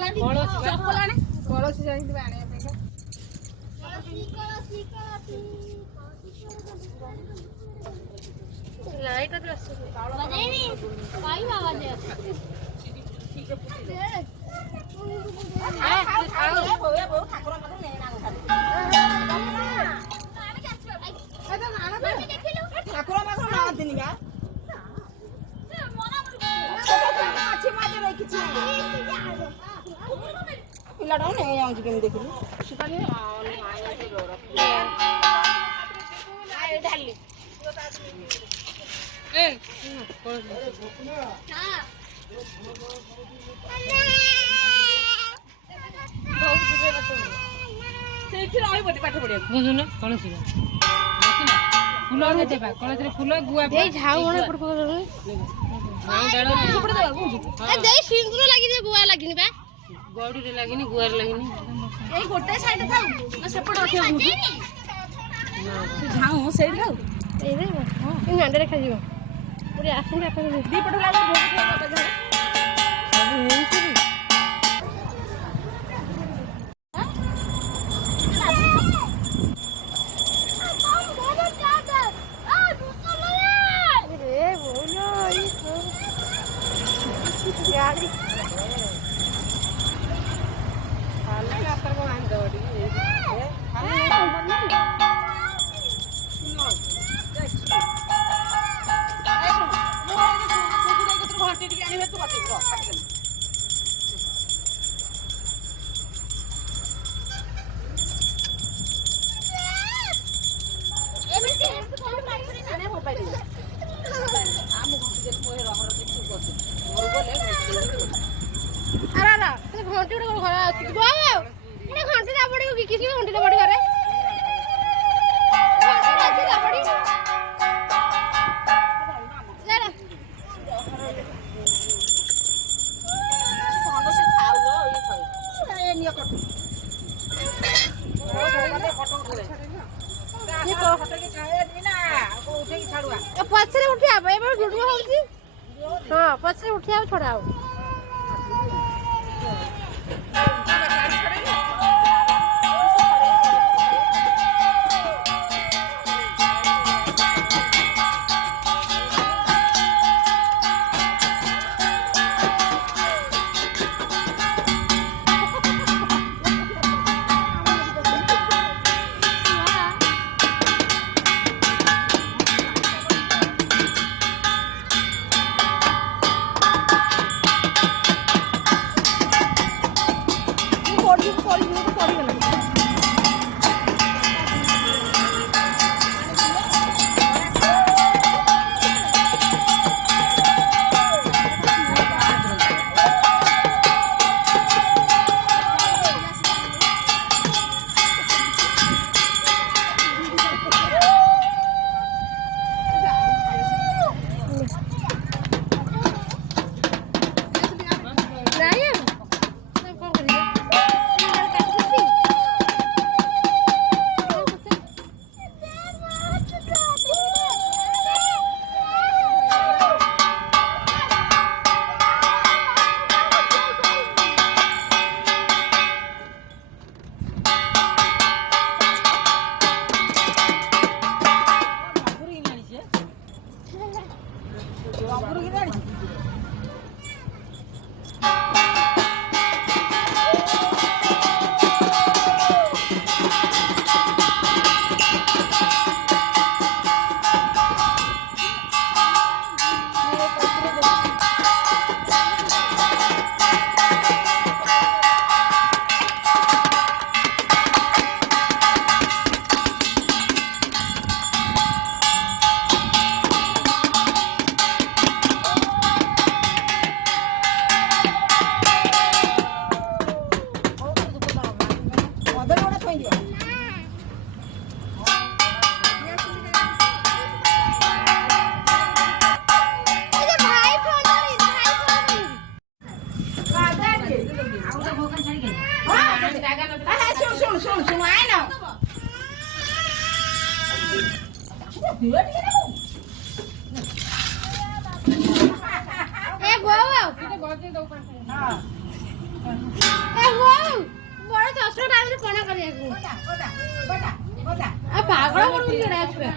କଳସି ଯାଇକି ଆଣିବା ପାଇଁ ଲାଇଟ୍ ଠାକୁର ମାଖର ନାହାନ୍ତିନି ବା ପିଲାଟାକୁ ନେଇ ଯାଉଛି କେମିତି ଦେଖିଲୁ ସେଇଠି ରହିବ ପାଠ ପଢିବାକୁ ବୁଝୁନ କଳସୀ ଫୁଲ ଦେବା କଳସୀରେ ଫୁଲ ଗୁଆ ଝାଉ ସିନ୍ଦୁର ଲାଗିନି ଗୁଆ ଲାଗିନି ବା ଗଡୁରେ ଲାଗିନି ଗୁଆରେ ଲାଗିନି ଏଇ ଗୋଟେ ସାଇଡ ଥାଉ ନା ସେପଟେ ରଖିବାକୁ ଝାଉ ସେଇଠି ଥାଉ ଏଇ ହାଣ୍ଡରେ ଖାଇଯିବ ପୁରୀ ଆସନ୍ତୁ ଆପଣ ଦି ପଟ ଲାଗି पछरे उठिया हाँ पछरे उठिया छड़ा ए वो ପଣା କରିବାକୁ ଆଉ ପାଗଳ କରୁଛି ଏଟା ଛୁଆ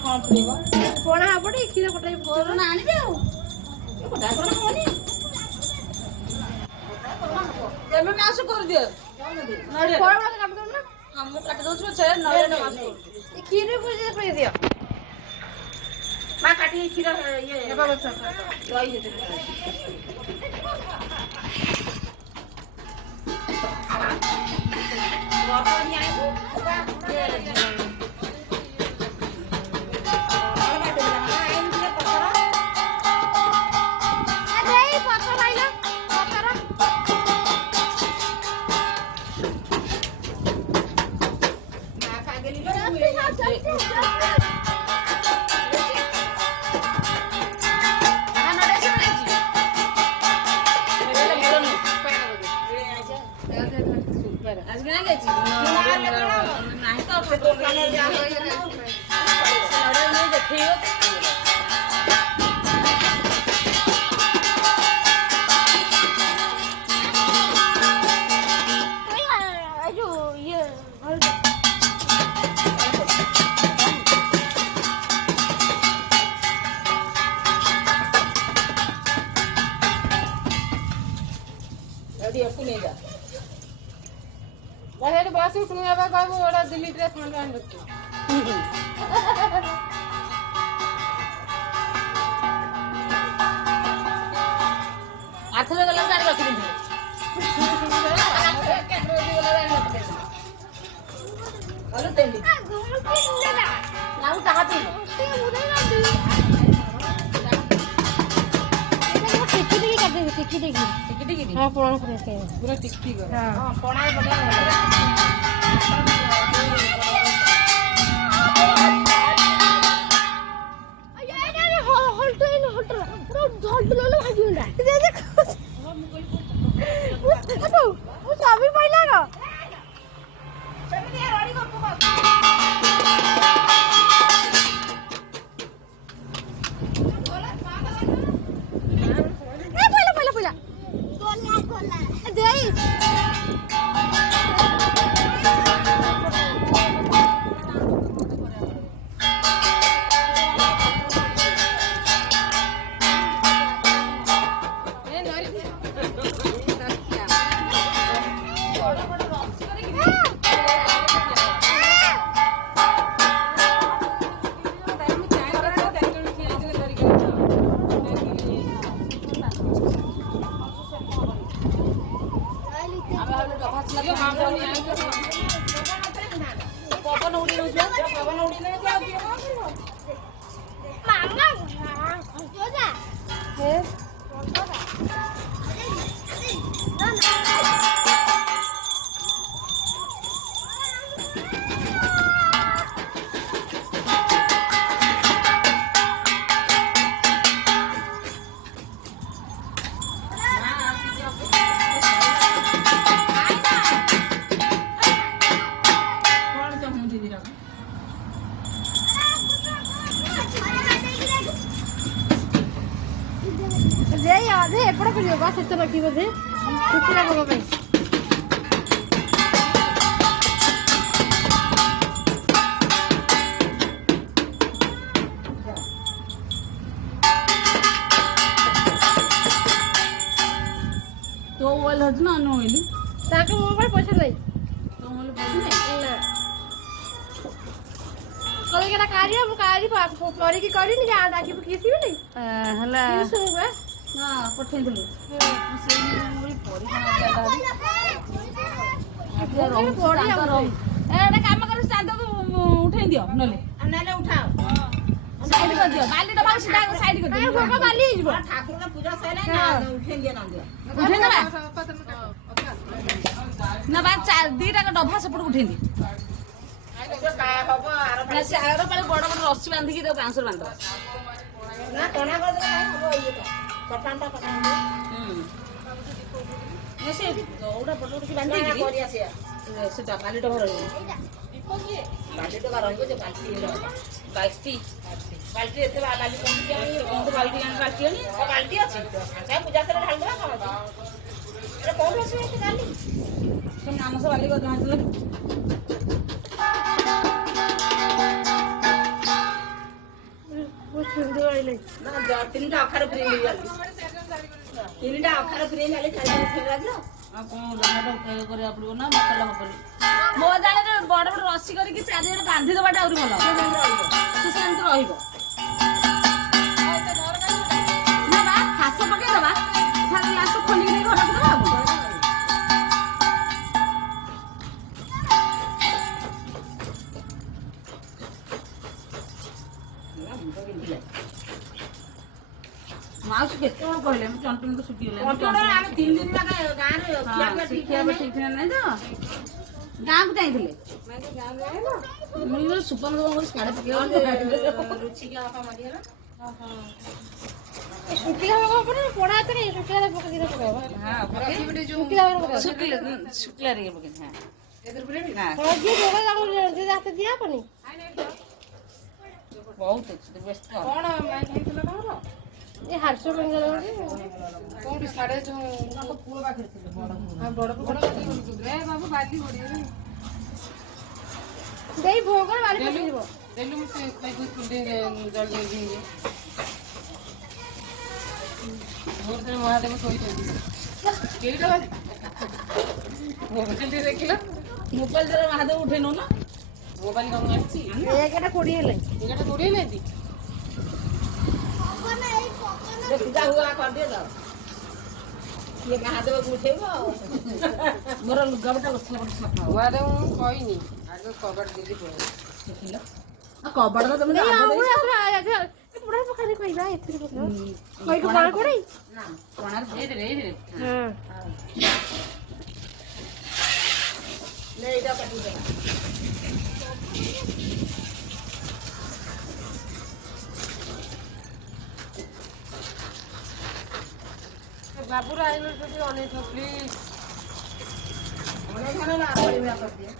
ପଣା ହବ ଟିକେ କ୍ଷୀର କଟା ପଣା ଆଣିବେ ଆଉ ଏବେ ମାସ କରିଦିଅ ମୁଁ କାଟି ଦଉଛି କ୍ଷୀର ପକେଇ ଦିଅ ମା କାଟି କ୍ଷୀର ଇଏ बस सुनिया कहू दिल्ली ड्रेस आठरे गला गाड़ी रखी हाँ पड़ा पूरा टिक्की हाँ ଡବା ସେତେ ରଖି ବୋଧେ ଶୁଖିଲା ହବା ପାଇଁ। तो ऑयल हज ना अनु ऑयल ତାକେ ମୋ ପାଇଁ ପଇସା ନାହିଁ। तो ऑयल पड़ने ନା କହିଲା କାରିଆ ମୁଁ କାରି କରିକି କରିନି ଯେ ଡାକିବୁ କିସିବିନି हला କିସୁ ବା ना पठेଇ दिलु सेई मोरी परीक्षा जाता एटा काम कर चांद उठेई दियो नले नले उठाओ साइड कर दियो बाली डबा सीधा साइड कर दियो ଗୋଟା ବାଲି ହେଇଯିବ। ठाकुर का पूजा सैले ना उठेई दियो ना दियो उठेई ना ना बा दीटा का डब्बा सेपट उठेई दी ना से आरो पाले बड़ बड़ रस्सी बांधी के बांसर बांध ना टना कर दे हो ये तो पटांटा पटांटा ना से ओडा बड़ बड़ की बांधी के करिया से बाली डब्बा रही बाली डब्बा रही जो बाल्टी एते बाली कौन के कौन तो बाल्टी आन बाल्टी नहीं बाल्टी अछि अच्छा पूजा से ढाल देला कौन अछि अरे कौन अछि एते बाली तुम नाम से बाली को ढाल दे बहुत सुंदर आइले ना तीनटा अखार फ्री मिल जाली तीनटा अखार फ्री मिले खाली फेर लागलो आ कोन लहाटा उपयोग करे आपड़ो ना मसला हबरी मो जाने रे बड़ बड़ रस्सी करी कि चारि जण बांधी दबाटा आउरी भलो सुशांत रहिबो ना बा फास पके दबा सारी लास्ट खोली के घर को दबा माउस केते कोन कहले हम चंटन को सुकी गेले चंटन हम 3 दिन लगा गां रे ठीक ठीक नहीं तो गां को जाइथिले मैं तो गां में आए ना मुझे सुपन को साड़े पके रुचि के आपा मरिया ना ଶୁଖିଲା ହବା ପରେ ପୋଡ଼ା ଏତେ ନାହିଁ ଶୁଖିଲା ପକେଇ ଦିନ ପକେଇବା हां पके ଶୁଖିଲା ହବା ପକେଇବା शुक्ला रे पके हां इधर पूरे भी ना ହଁ ଯିଏ ଯୋଗ ଯାକ ଯେ ହାତେ ଦିଆ ହବନି बहुत अच्छे बेस्ट कोन मैं खाइथिला तमरो ଏ ହାରସ ବେଙ୍ଗଲ कोन साड़े जो ना तो पूरा बाखर थे बड़ बड़ रे बाबू बाली बड़ी ଦେଇ ଭୋଗ ବାଲି ପକେଇ ଯିବ देलु से भाई कुछ कुंडे जल देंगे मोर से महादेव सोई देंगे केटा मोबाइल दे देखिला मोबाइल जरा महादेव उठे नो ना मोबाइल कम आछि ଏଇଟା କୋଡି ହେଲେ एटा कोड़ी लेती सीधा हुआ कर दे जाओ ये महादेव को उठेबो मोर लुगाबटा लछला बट सफा महादेव कोइनी आगे कबड़ दिली पड़े देखिला आ कबड़ तो तुम ଦେଇ ଆଉ ପୁରା ଏ ପୁରା ପକାନି କହିବା ଏଥିରେ ପକାଅ କଇ କୁ କଣ କୋଡି ना कोणार दे दे ହଁ ले इधर काटी दे ବାବୁର ଆଇଲେ ଯଦି ଅନେକ ପ୍ଲିଜ हमने खाना ना बड़ी में कर दिया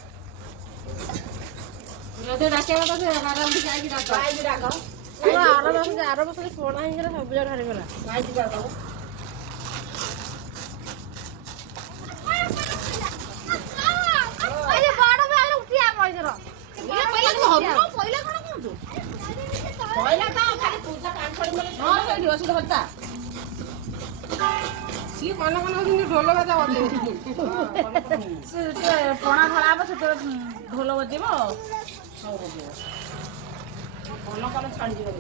ଯଦି ଡାକିବା କଥା ସେ ଆରାମରେ ଯାଇକି ଡାକ काय भी डाको ଆର ବର୍ଷରେ ପଣା ହେଇଗଲା ସବୁ ଜାଗା ହାରିଗଲା काय भी डाको ଆରେ ବଡ ବେଳ ଉଠିଆ ମଇଦର ये पहले तो हम पहले कौन कौन जो पहले का खाली पूजा कान पड़ी बोले हां सही हो सीधा होता सी मन मन होती ढोल बजा बजे से पणा खराब से तो ढोल बजेबो सब बजेबो मन कन छाड़ी दिबो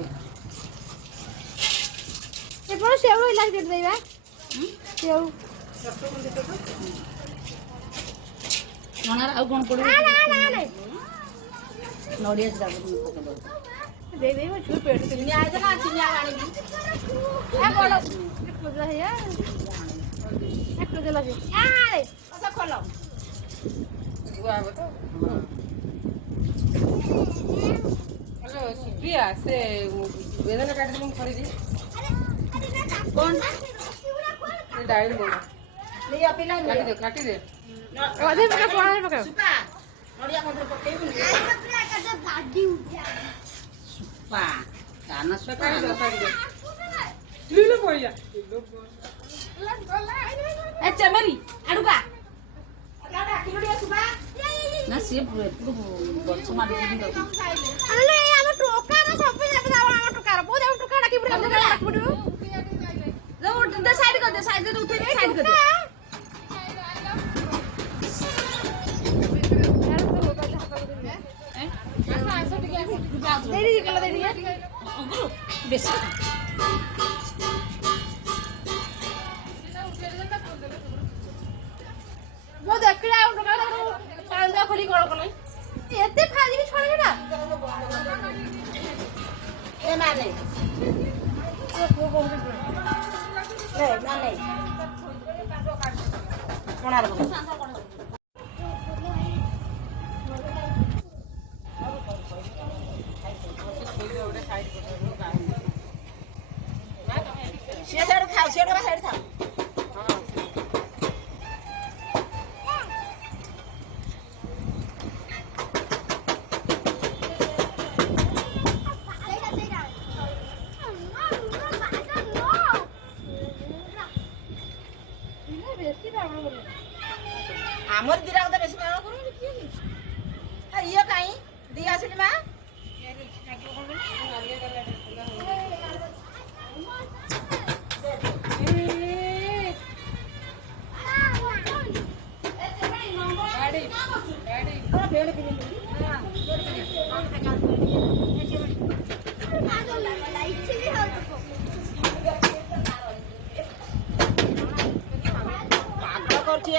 ଏ ପଣ ସେଉ ଲାଗି ଦେଇ ଦେଇବା ସେଉ ପଣାର ଆଉ କଣ ପଡିବ ନା ନା ନା ନା ନଡ଼ିଆ ଚିରା ପକେଇ ଦବ ଦେଇ ଦେଇ ଛୁଆ ପେଟ ଚିନି ଆଇଛ ନା ଚିନି ଆଣିବି ଏ ବଡ ପୂଜା ହେଇଆ ଏ ପୂଜା ଲାଗି ଆରେ ଆଚ୍ଛା ଖୋଲ ଗୁଆ ହବ ତ हेलो सुप्रिया से वेदना काट दूं खरी दी कौन ये डायल बोल ले या पिला काटी दे ଅଧେ ପକା ପଣା ପକା सुपा नडिया मटर पके सुपा काना सुपा काटी दे ले ले पइया ଏ ଚେମେରି ଆଡୁକା ନା ସିଏ ଗଛ ମାଡୁଛି ଆଲେ ଆମ ଟୋକା ନା ସବୁ ଯାକ ଆମ ଟୋକା ର ବହୁତ ଟୋକା ଡାକି ପଡିବ ଦେ ସାଇଡ कर दे साइड से उठे साइड कर दे देरी निकल देरी बेसी वो देख रहा हूं टोका पांजा खोली कोन कोन एते फाजी की छोड़ ना ए ना नहीं ना नहीं कोणार ସିଏ ସାଇଡ ଖାଉ ସିଏ ଡବା ସାଇଡ ଖାଉ ଆମର ଦିରା କଥା ବେଶୀ କାମ କରୁନି କିଏ ଇଏ କାଇଁ ଦି ଆସିଲି ମା କରୁଛି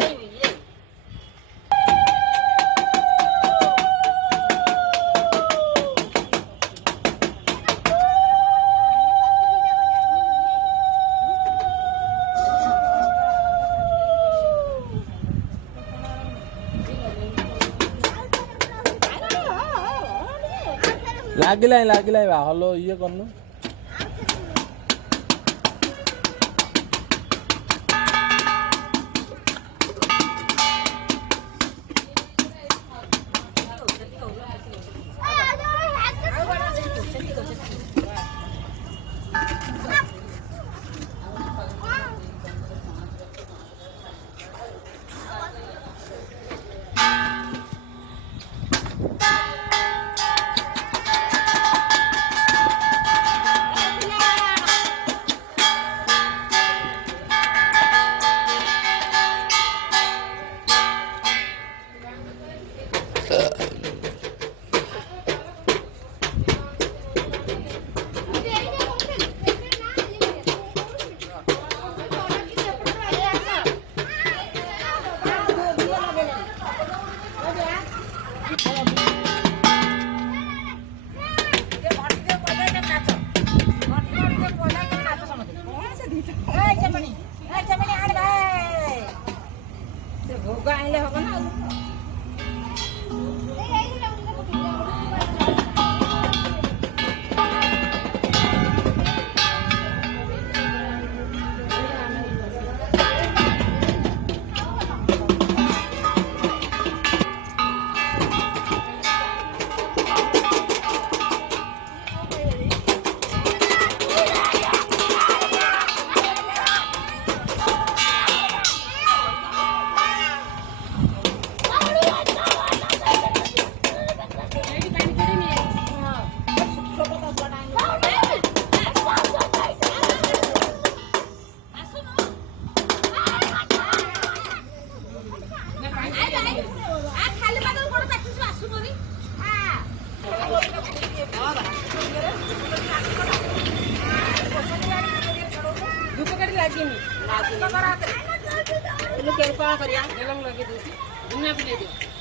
ଲାଗିଲାଇଁ ବା ହଲୋ ଇଏ କରୁନୁ ଭୋଗ ଆଣିଲେ ହବ ନା कौन करिया लगे दुनिया भी ले दियो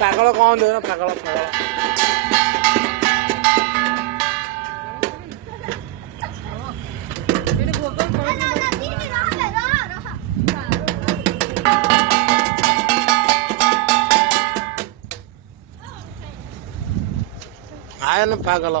ପାଗଳ କଣ ଦେଉ ପାଗଳ ପାଗଳ आया ना पागल